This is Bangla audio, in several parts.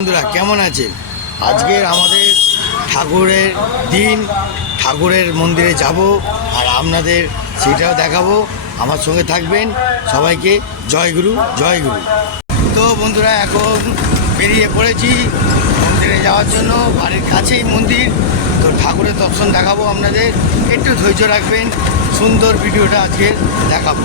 বন্ধুরা, কেমন আছেন? আজকের আমাদের ঠাকুরের দিন, ঠাকুরের মন্দিরে যাব আর আপনাদের সেটাও দেখাবো। আমার সঙ্গে থাকবেন সবাইকে জয় গুরু জয় গুরু। তো বন্ধুরা, এখন বেরিয়ে পড়েছি মন্দিরে যাওয়ার জন্য, বাড়ির কাছেই মন্দির। তো ঠাকুরের দর্শন দেখাবো আপনাদের। একটু ধৈর্য রাখবেন, সুন্দর ভিডিওটা আজকে দেখাবো।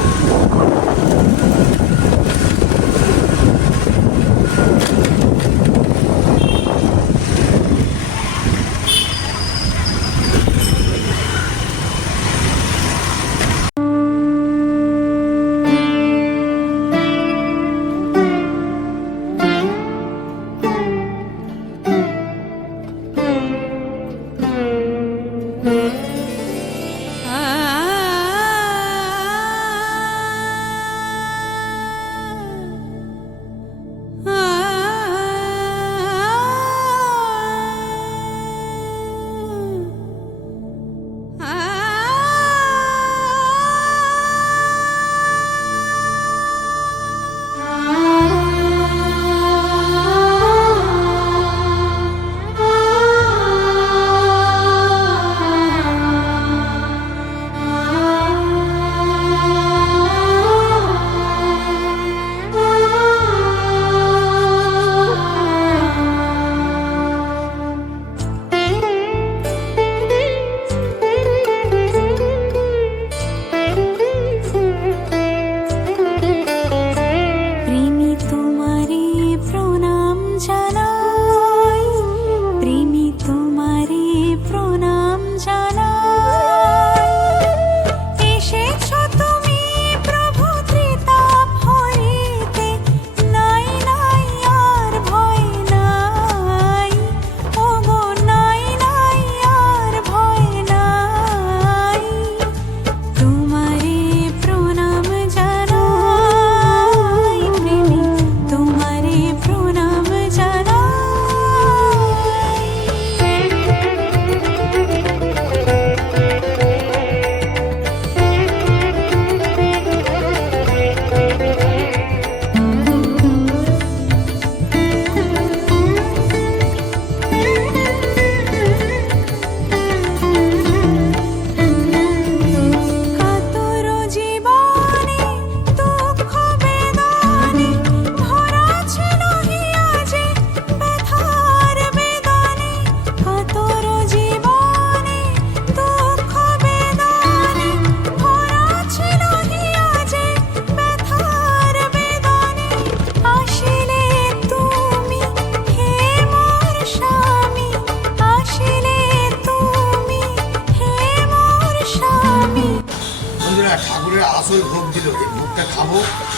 বন্ধুরা ঠাকুরের আসল ভোগ দিল। এই ভোগটা খাব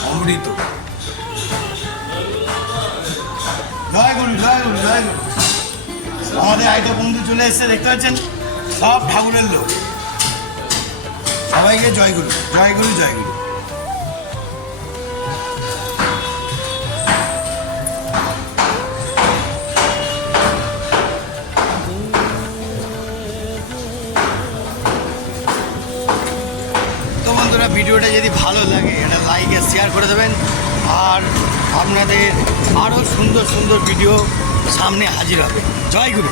অমৃত। আমাদের আইটা বন্ধু চলে এসছে, দেখতে পাচ্ছেন? সব ঠাকুরের লোক। সবাইকে জয় গুরু জয় গুরু জয় গুরু। বন্ধুরা ভিডিওটা যদি ভালো লাগে এটা লাইক শেয়ার করে দেবেন। আর আপনাদের আরও সুন্দর সুন্দর ভিডিও সামনে হাজির হবে। জয় গুরু।